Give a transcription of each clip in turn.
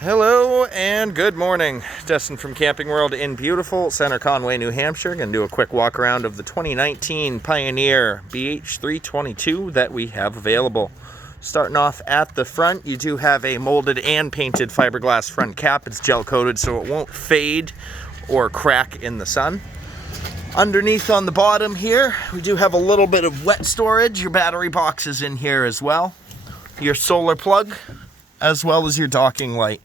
Hello and good morning. Dustin from Camping World in beautiful Center Conway, New Hampshire. Going to do a quick walk around of the 2019 Pioneer Bh322 that we have available. Starting off at the front, you do have a molded and painted fiberglass front cap. It's gel coated so it won't fade or crack in the sun. Underneath on the bottom here, we do have a little bit of wet storage. Your battery box is in here as well. Your solar plug, as well as your docking light.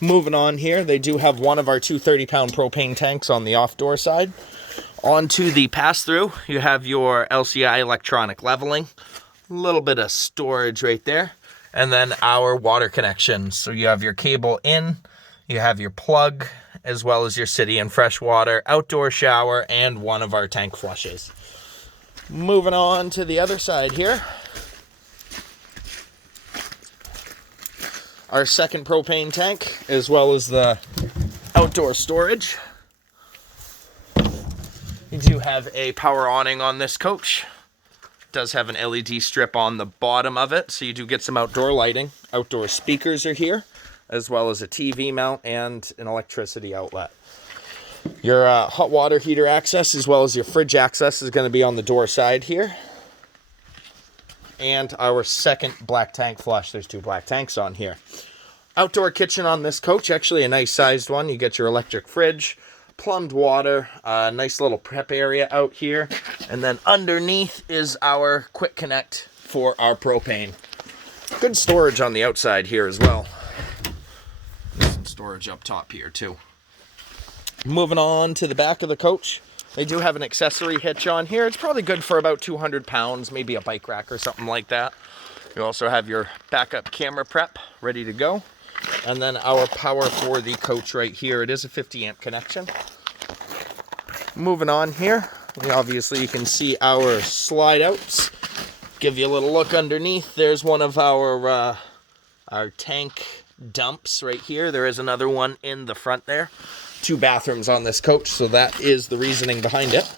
Moving on here, they do have one of our two 30-pound propane tanks on the off-door side. Onto the pass-through, you have your LCI electronic leveling. A little bit of storage right there. And then our water connections. So you have your cable in, you have your plug, as well as your city and fresh water, outdoor shower, and one of our tank flushes. Moving on to the other side here. Our second propane tank, as well as the outdoor storage. You do have a power awning on this coach. It does have an LED strip on the bottom of it, so you do get some outdoor lighting. Outdoor speakers are here, as well as a TV mount and an electricity outlet. Your hot water heater access, as well as your fridge access, is going to be on the door side here. And our second black tank flush. There's two black tanks on here. Outdoor kitchen on this coach, actually a nice sized one. You get your electric fridge, plumbed water, a nice little prep area out here. And then underneath is our quick connect for our propane. Good storage on the outside here as well. There's some storage up top here too. Moving on to the back of the coach. They do have an accessory hitch on here. It's probably good for about 200 pounds, maybe a bike rack or something like that. You also have your backup camera prep ready to go. And then our power for the coach right here. It is a 50 amp connection. Moving on here, obviously you can see our slide outs. Give you a little look underneath. There's one of our tank dumps right here. There is another one in the front there. Two bathrooms on this coach, so that is the reasoning behind it.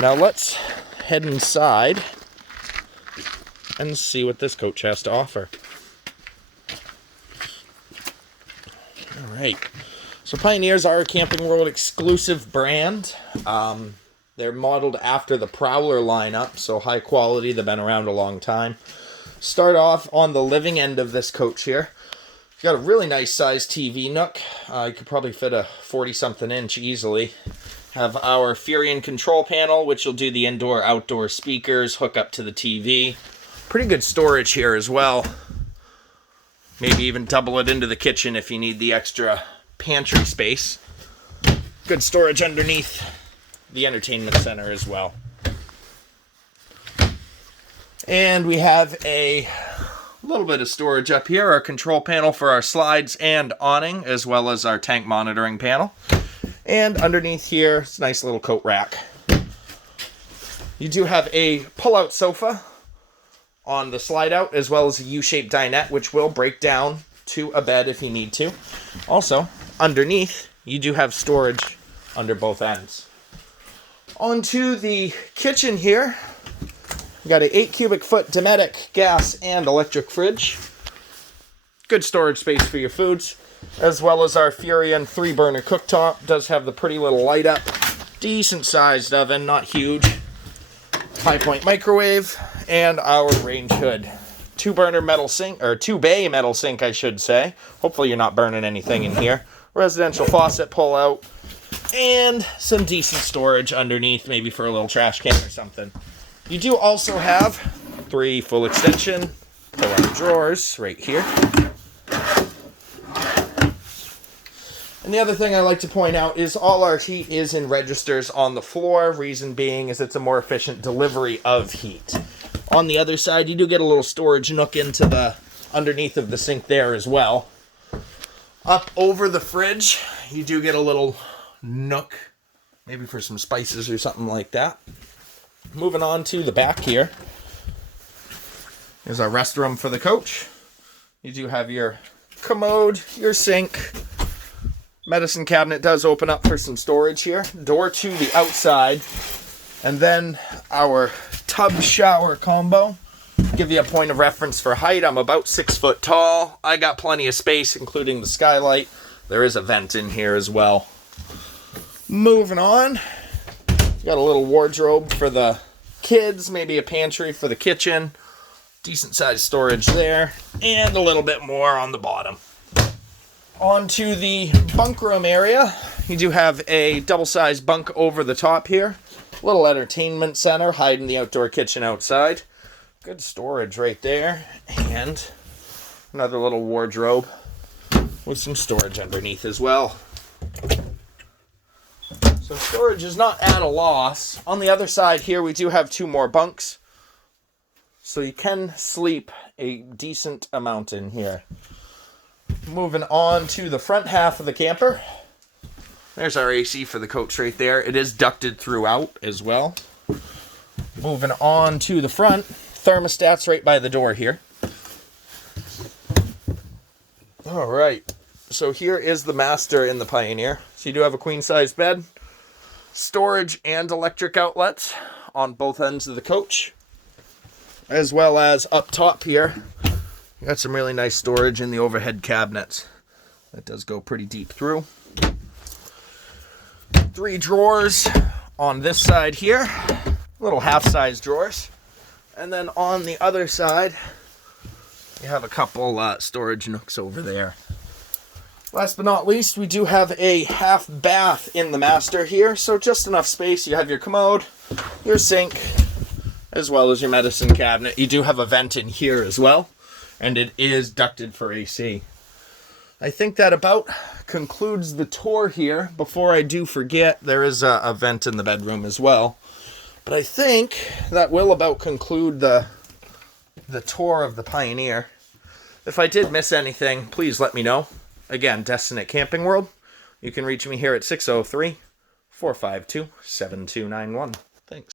Now let's head inside and see what this coach has to offer. All right, so Pioneers are a Camping World exclusive brand. They're modeled after the Prowler lineup, so high quality. They've been around a long time. Start off on the living end of this coach here. Got a really nice sized TV nook. You could probably fit a 40-something inch easily. Have our Furion control panel, which will do the indoor-outdoor speakers, hook up to the TV. Pretty good storage here as well. Maybe even double it into the kitchen if you need the extra pantry space. Good storage underneath the entertainment center as well. And we have a little bit of storage up here, our control panel for our slides and awning, as well as our tank monitoring panel. And underneath here, it's a nice little coat rack. You do have a pull-out sofa on the slide out, as well as a U-shaped dinette, which will break down to a bed if you need to. Also, underneath, you do have storage under both ends. Onto the kitchen here. We got a 8 cubic foot Dometic gas and electric fridge. Good storage space for your foods, as well as our Furion 3-burner cooktop. Does have the pretty little light up. Decent sized oven, not huge. High point microwave, and our range hood. 2-burner metal sink, or 2-bay metal sink, I should say. Hopefully you're not burning anything in here. Residential faucet pull out, and some decent storage underneath, maybe for a little trash can or something. You do also have 3 full extension pull-out drawers right here. And the other thing I like to point out is all our heat is in registers on the floor. Reason being is it's a more efficient delivery of heat. On the other side, you do get a little storage nook into the underneath of the sink there as well. Up over the fridge, you do get a little nook, maybe for some spices or something like that. Moving on to the back here. Here's our restroom for the coach. You do have your commode, your sink. Medicine cabinet does open up for some storage here. Door to the outside. And then our tub shower combo. Give you a point of reference for height. I'm about 6 foot tall. I got plenty of space, including the skylight. There is a vent in here as well. Moving on. Got a little wardrobe for the kids, maybe a pantry for the kitchen. Decent sized storage there. And a little bit more on the bottom. Onto the bunk room area. You do have a double-sized bunk over the top here. Little entertainment center, hiding the outdoor kitchen outside. Good storage right there. And another little wardrobe with some storage underneath as well. So storage is not at a loss. On the other side here, we do have 2 more bunks. So you can sleep a decent amount in here. Moving on to the front half of the camper. There's our AC for the coach right there. It is ducted throughout as well. Moving on to the front. Thermostat's right by the door here. All right. So here is the master in the Pioneer. So you do have a queen-size bed, storage and electric outlets on both ends of the coach, as well as up top here. You got some really nice storage in the overhead cabinets. That does go pretty deep through. 3 drawers on this side here. Little half-size drawers. And then on the other side, you have a couple storage nooks over there. Last but not least, we do have a half bath in the master here. So just enough space. You have your commode, your sink, as well as your medicine cabinet. You do have a vent in here as well. And it is ducted for AC. I think that about concludes the tour here. Before I do forget, there is a vent in the bedroom as well. But I think that will about conclude the tour of the Pioneer. If I did miss anything, please let me know. Again, Destin at Camping World. You can reach me here at 603-452-7291.